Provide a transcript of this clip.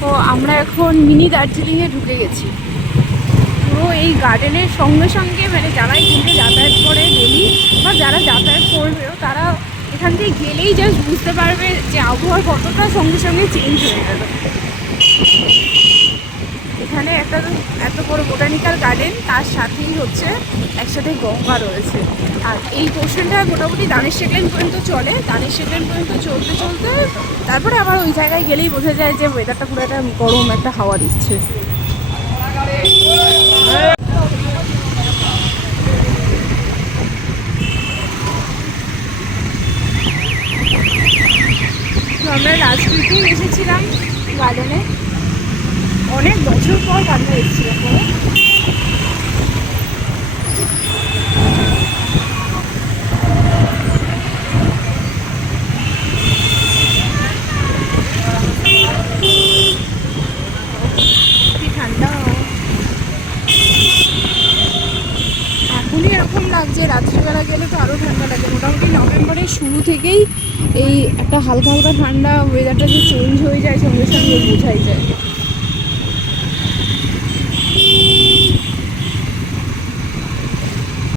তো আমরা এখন মিনি দার্জিলিংয়ে ঢুকে গেছি। পুরো এই গার্ডেনের সঙ্গে সঙ্গে মানে যারা এখানে যাতায়াত করে ডেলি বা যারা যাতায়াত করবেও তারা এখান থেকে গেলেই জাস্ট বুঝতে পারবে যে আবহাওয়া কতটা সঙ্গে সঙ্গে চেঞ্জ হয়ে গেল। এখানে একটা এত বড় বোটানিক্যাল গার্ডেন, তার সাথেই হচ্ছে একসাথে গঙ্গা রয়েছে। আর এই পোর্শনটা মোটামুটি দানেশ সেকেন্ড পর্যন্ত চলে। দানেশ সেকেন্ড পর্যন্ত চলতে চলতে তারপরে আবার ওই জায়গায় গেলেই বোঝা যায় যে ওয়েদারটা পুরো একটা গরম একটা হাওয়া দিচ্ছে। তো আমরা রাজপুরেই এসেছিলাম গার্ডেনে, অনেক বছর পর গার্ডেনে এসেছিলাম। ঠান্ডা এখনই এরকম লাগছে, রাত্রিবেলা গেলে তো আরও ঠান্ডা লাগে। মোটামুটি নভেম্বরের শুরু থেকেই এই একটা হালকা হালকা ঠান্ডা ওয়েদারটা যে চেঞ্জ হয়ে যায় সঙ্গে সঙ্গে বোঝাই যায়।